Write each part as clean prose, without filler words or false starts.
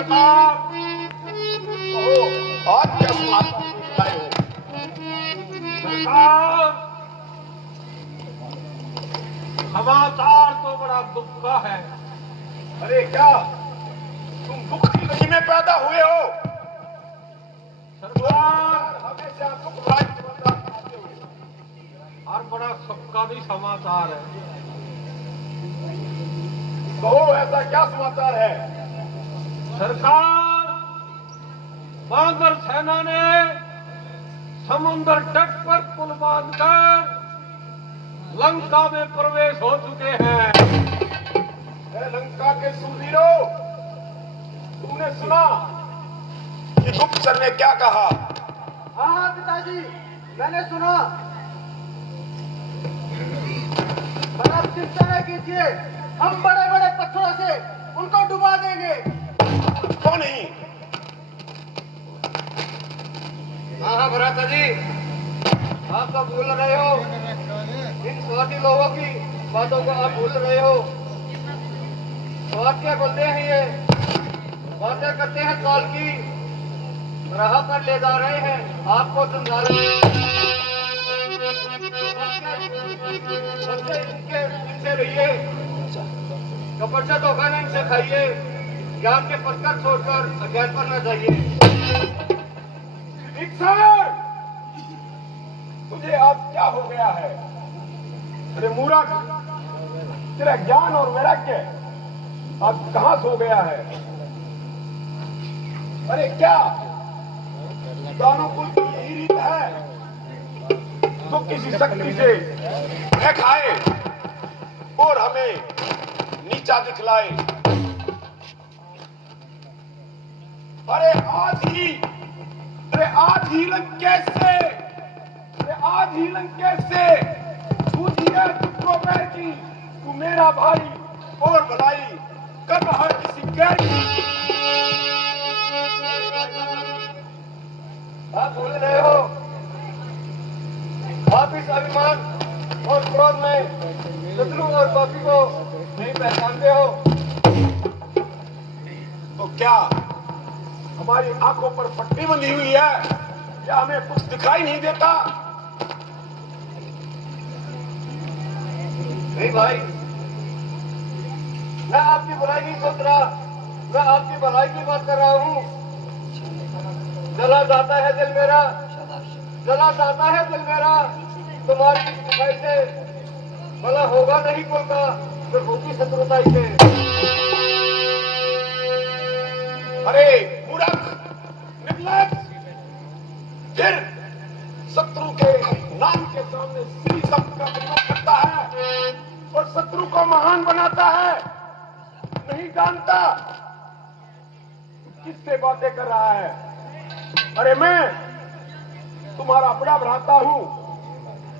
प्रताप, कहो आज क्या समाचार लाए हो? सरकार, समाचार तो बड़ा दुख का है। अरे क्या तुम दुख की नदी में पैदा हुए हो? सरकार, हमेशा दुख भाई समाचार सुनाते हो। और बड़ा सुख का भी समाचार है। कहो ऐसा क्या समाचार है? सरकार, बांदर सेना ने समुद्र तट पर पुल बांधकर लंका में प्रवेश हो चुके हैं। लंका के शूरवीरों, तुमने सुना कि गुप्तचर ने क्या कहा? हाँ पिताजी, मैंने सुना। पर आप चिंता न कीजिए, हम बड़े बड़े पत्थरों से उनको डुबा देंगे। क्यों नहीं? हाँ भ्राता जी, आप तो भूल रहे हो, इन स्वार्थी लोगों की बातों को आप भूल रहे हो। स्वार्थ के बंदे हैं ये, बातें करते हैं काल की, राह पर ले जा रहे हैं, आपको समझा रहे हैं। इनसे रहिए, कपट धोखा न इनसे खाइए, ज्ञान के पत्थर छोड़कर अज्ञान पर न जाइए। तुझे आज क्या हो गया है? अरे मूर्ख, तेरा ज्ञान और वैराग्य आज कहां सो गया है? अरे क्या दानव की यही रीत है तो किसी शक्ति से भय खाए और हमें नीचा दिखलाए? अरे आज ही लंकेश से छूटिए तुझको बैर की, तू मेरा भाई और भलाई कर रहा है किसी गैर की। आप भूल रहे हो, आप इस अभिमान और क्रोध में शत्रु और पापी को नहीं पहचानते हो। तो क्या हमारी आंखों पर पट्टी बंधी हुई है या हमें कुछ दिखाई नहीं देता? नहीं भाई, मैं आपकी बुराई नहीं सोच रहा, मैं आपकी भलाई की बात कर रहा हूँ। जला जाता है दिल मेरा, जला जाता है दिल मेरा, तुम्हारी इस बुराई से भला होगा नहीं कुल का, फिर होगी शत्रुता से। अरे मूर्ख, निर्लज, फिर शत्रु के नाम के सामने श्री शब्द का प्रयोग करता है और शत्रु को महान बनाता है। नहीं जानता किससे बातें कर रहा है? अरे मैं तुम्हारा बड़ा भ्राता हूं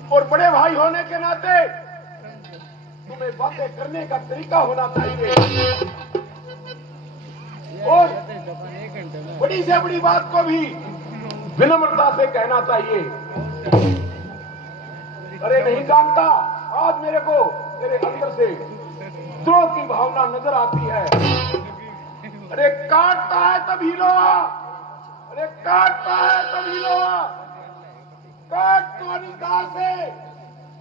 और बड़े भाई होने के नाते तुम्हें बातें करने का तरीका होना चाहिए और बड़ी से बड़ी बात को भी विनम्रता से कहना चाहिए। अरे नहीं जानता, आज मेरे को तेरे अंदर से द्रोह की भावना नजर आती है। अरे काटता है तभी लोहा, अरे काटता है तभी लोहा, काट तो निकाल से।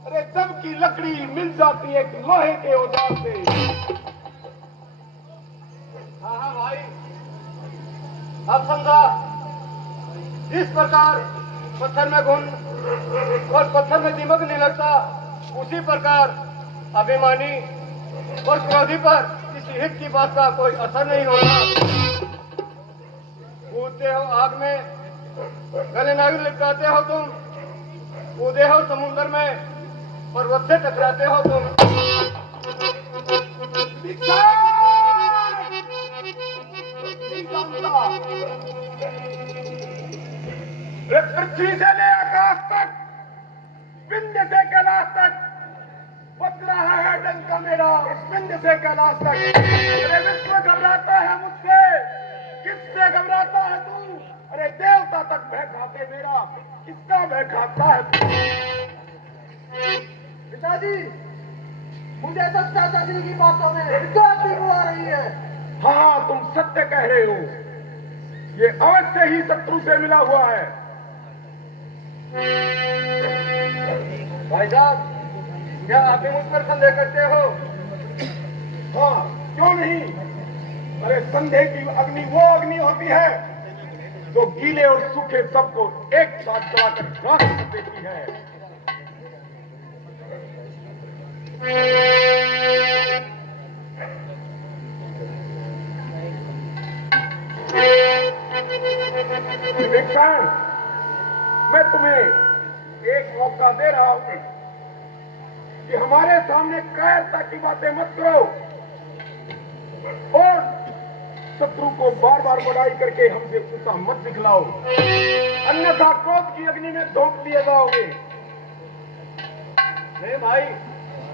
अरे तब की लकड़ी मिल जाती है एक लोहे के औजार से। हाँ भाई, अब समझा, इस प्रकार पत्थर में घुन और पत्थर में दिमक नहीं लगता, उसी प्रकार अभिमानी और क्रोधी पर किसी हित की बात का कोई असर नहीं होता। कूदते हो आग में, गले नाग लिपटाते हो तुम, कूदे हो समुद्र में, पर्वत से टकराते हो तुम। पृथ्वी से ले आकाश तक, विंध्य से कैलाश तक बज रहा है डंका मेरा, इस विंध्य से कैलाश तक। अरे विश्व घबराता है मुझसे, किससे घबराता है तू? अरे देवता तक भय खाते मेरा, किसका भय खाता है तू? पिताजी, मुझे सब चाचा जी की बातों में विद्यार्थी बुला रही है। हाँ, तुम सत्य कह रहे हो। ये अवश्य ही शत्रु से मिला हुआ है। भाई साहब, क्या आप भी मुझ पर संदेह करते हो? हाँ, क्यों नहीं? अरे संदेह की अग्नि वो अग्नि होती है जो गीले और सूखे सबको एक साथ जलाकर राख कर देती है। विवेकचंद, मैं तुम्हें एक मौका दे रहा हूं कि हमारे सामने कायरता की बातें मत करो और शत्रु को बार बार बड़ाई करके हमसे ऊंचा मत दिखलाओ, अन्यथा क्रोध की अग्नि में झोंक दिए जाओगे। नहीं भाई,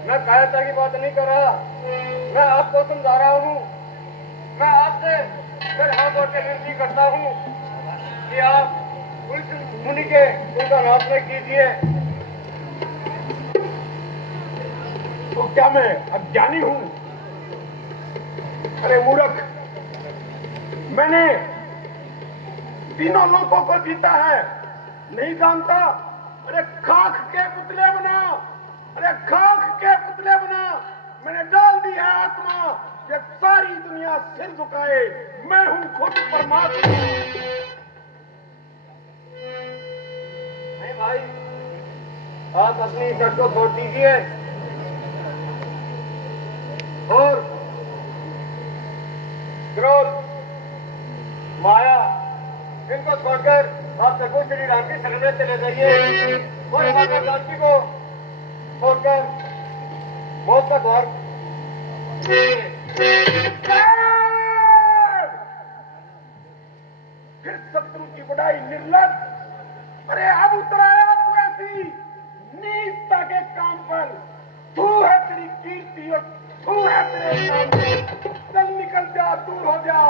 मैं कायरता की बात नहीं कर रहा। मैं आपको समझा रहा हूँ। मैं आपसे फिर हाथ जोड़ के विनती करता हूँ कि आप उस मुनि के उनका नाश न कीजिए। तो क्या मैं अज्ञानी हूं? अरे मूर्ख, मैंने तीनों लोगों को जीता है, नहीं जानता? अरे खाक के पुतले बना, अरे खाक के पुतले बना, मैंने डाल दी है आत्मा। ये सारी दुनिया सिर झुकाए, मैं हूं खुद परमात्मा। नहीं भाई, आप अपनी इज्जत को छोड़ दीजिए और क्रोध, माया, इनको छोड़कर आप प्रभु श्री राम की शरण में चले जाइए और माता जानकी को छोड़कर मौत का द्वार। फिर शत्रु की बढ़ाई निर्लज। अरे अब उतराया तू ऐसी नीचता के काम पर। तू है तेरी कीर्ति और तू है तेरे नाम। चल निकल जा, दूर हो जा,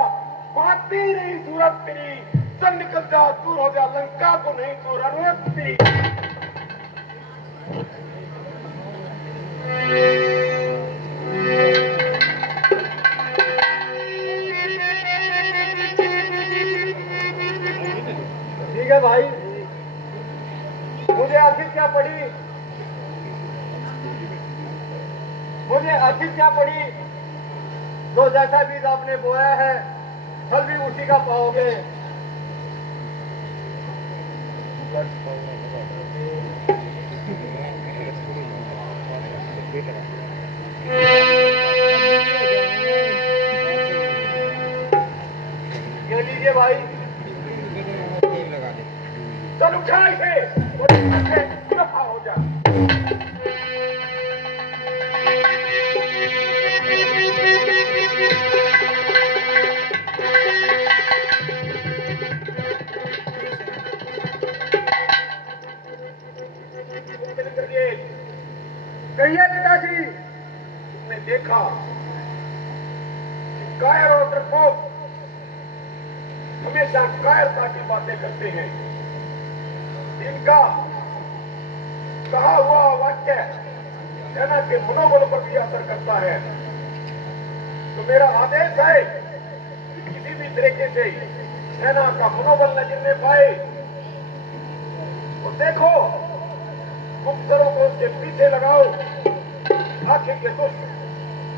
बाती नहीं सूरत तेरी। चल निकल जा, दूर हो जा, लंका को नहीं तो रणवत तेरी। ठीक है भाई, मुझे आखिर क्या पड़ी? मुझे आखिर क्या पड़ी? जो जैसा बीज आपने बोया है, फल भी उसी का पाओगे। ये लीजिए भाई। चल उठा इसे और इससे दफा हो जा। कहिए पिताजी। तुमने देखा कि कायर और डरपोक हमेशा कायरता की बातें करते हैं। इनका कहा हुआ वाक्य सेना के मनोबल पर भी असर करता है। तो मेरा आदेश है कि किसी भी तरीके से सेना का मनोबल न गिरने पाए। तो देखो, गुप्तरों को उसके पीछे लगाओ। आखिर के दुष्ट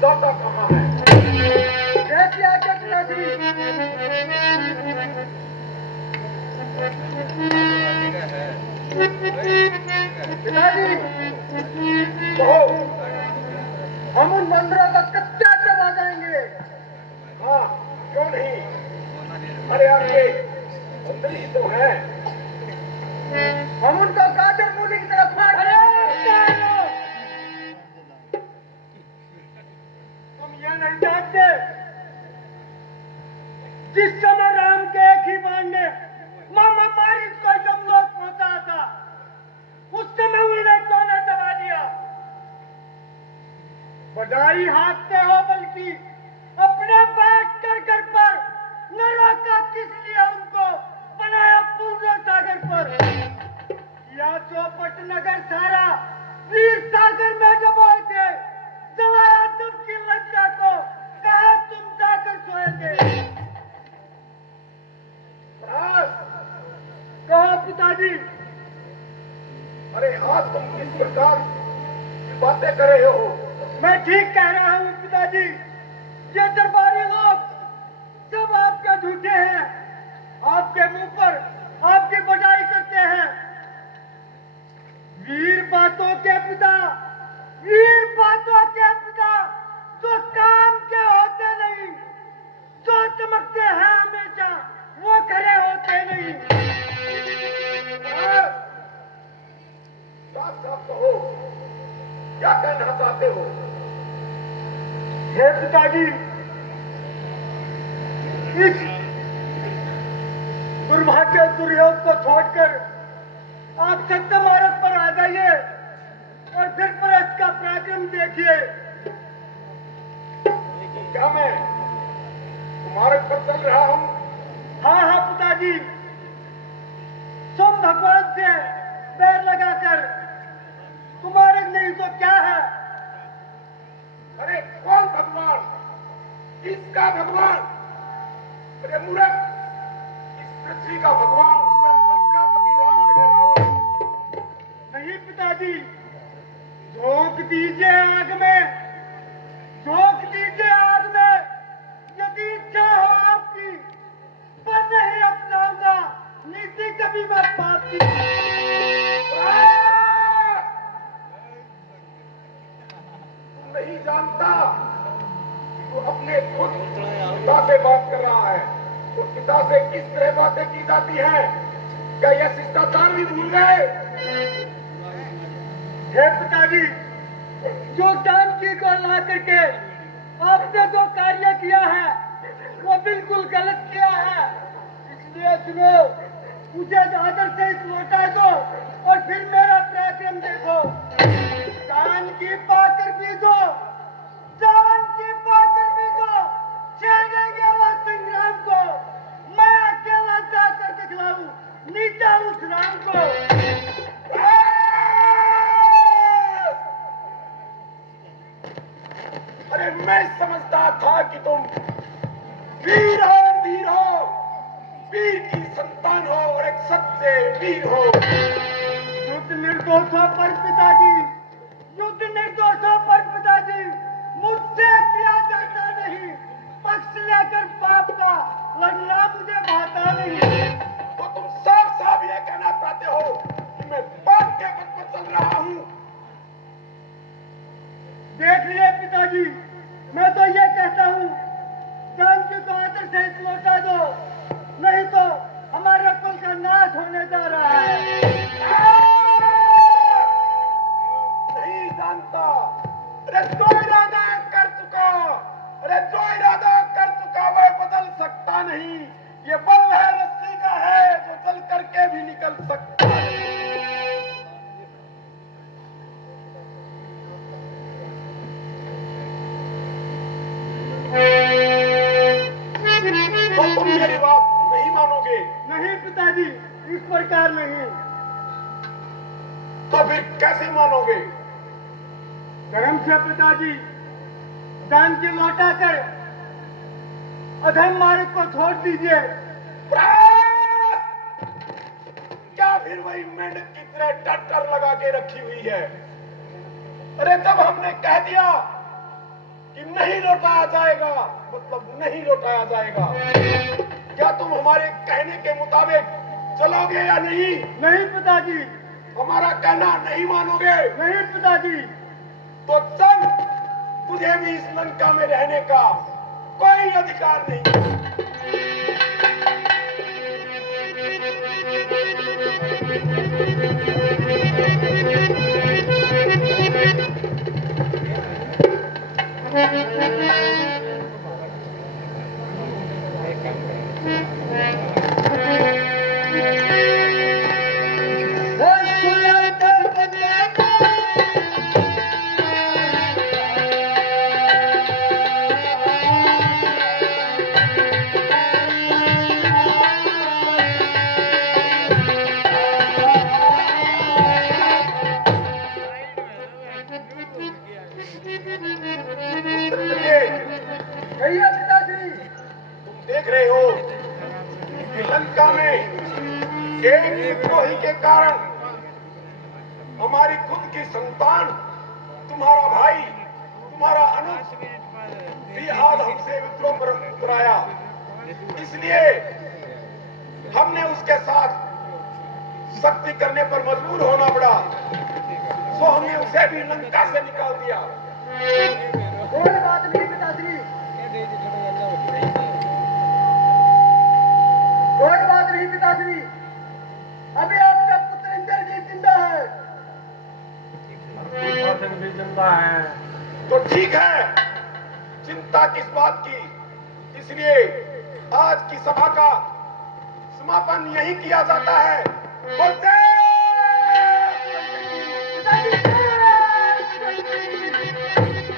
दाता कहाँ है? कैसी आज्ञा पिताजी? पिताजी, तो हम उन बंदरों का कच्चा चबा जाएंगे। हाँ, क्यों नहीं? अरे आपके अंदर ही तो है। हम उनको गाजर मूली की तरफ फाड़ तुम ये नहीं जानते, जिस समय राम के एक ही बाण ने मामा मारिच को यमलोक पहुंचा था, उस समय उन्हें क्यों ने दबा दिया? बधाई हाथते हो, बल्कि अपने बैठ कर घर पर न रोका, किस लिए उनको बनाया पूर्ण सागर पर? या चौपट नगर सारा वीर सागर में जब आए थे, जलाया दुख की लज्जा को, कहा तुम जाकर सोए किस प्रकार की बातें कर रहे हो? मैं ठीक कह रहा हूँ पिताजी। ये दरबारी लोग सब आपके झूठे हैं, आपके मुंह पर आपकी बड़ाई करते हैं। वीर बातों के पिता, वीर बातों के पिता जो काम के होते नहीं, जो चमकते हैं हमेशा, वो खड़े होते नहीं। साफ साफ कहो, क्या कहना चाहते हो? हे पिताजी, इस दुर्भाग्य दुर्योग को छोड़कर आप सत्य मार्ग पर आ जाइए और फिर परस का पराक्रम देखिए। क्या मैं तुम्हारे पर चल रहा हूँ? हाँ हाँ पिताजी, तुम भगवान से पैर लगाकर तुम्हारे नहीं तो क्या है? अरे कौन भगवान? किसका भगवान? अरे मूर्ख, इस पृथ्वी का भगवान स्वयं लंकापति रावण है, रावण। नहीं पिताजी, झोंक दीजिए आग में, झोंक दीजिए आग में, यदि इच्छा हो आपकी, पर नहीं अपनाऊंगा नीति कभी मैं पाप की। तुम नहीं जानता तो अपने खुद पिता से बात कर रहा है, तो पिता से किस तरह बातें की जाती हैं? क्या यह शिष्टाचार भी भूल गए? हे पिताजी, जो जानकी को ला करके आपने जो कार्य किया है वो बिल्कुल गलत किया है। इसलिए सुनो, मुझे आदर से इस लौटा दो और फिर मेरा पराक्रम देखो। जानकी पाकर भी दो, जानकी पाकर भी दो, छेड़ेंगे वो संग्राम को, मैं अकेला जाकर दिखलाऊं नीचा उस राम को। अरे मैं समझता था कि तुम वीर हो, वीर हो, वीर की संतान हो और एक सच्चे वीर हो। युद्ध निर्दोषों पर पिताजी, युद्ध निर्दोषों पर पिताजी, मुझसे किया जाता नहीं। पक्ष लेकर पाप का लड़ना मुझे भाता नहीं। तो तुम साफ साफ ये कहना चाहते हो कि मैं पाप के पथ पर चल रहा हूं? देख लिए पिताजी, मैं तो ये कहता हूँ, जानकी को आदर से लौटा दो, नहीं तो हमारे कुल का नाश होने जा रहा है। नहीं जानता। अरे जो इरादा कर चुका, अरे जो इरादा कर चुका वह बदल सकता नहीं। ये बल है रस्सी का है जो चल करके भी निकल सकता है। तो तुम मेरी बात नहीं मानोगे? नहीं पिताजी, इस प्रकार नहीं। तो फिर कैसे मानोगे? धर्म से पिताजी, जानकी लौटा कर अधर्म मार्ग को छोड़ दीजिए। क्या फिर वही मेंढक की तरह डर लगा के रखी हुई है? अरे जब हमने कह दिया कि नहीं लौटाया जाएगा, मतलब नहीं लौटाया जाएगा, क्या तुम हमारे कहने के मुताबिक चलोगे या नहीं? नहीं पिताजी। हमारा कहना नहीं मानोगे? नहीं पिताजी। तो चल, तुझे भी इस लंका में रहने का कोई अधिकार नहीं। देख रहे हो कि लंका में एक विद्रोही के कारण हमारी खुद की संतान, तुम्हारा भाई, तुम्हारा अनुज भी आज हमसे विद्रोह पर उतराया। इसलिए हमने उसके साथ सख्ती करने पर मजबूर होना पड़ा, तो हमने उसे भी लंका से निकाल दिया। कोई बात नहीं पिताश्री, कोई बात नहीं पिताश्री, अभी आपका पुत्र इंद्रजीत जिंदा है। भी जिंदा है। तो ठीक है, चिंता किस बात की। इसलिए आज की सभा का समापन यही किया जाता है। बोलते पिताजी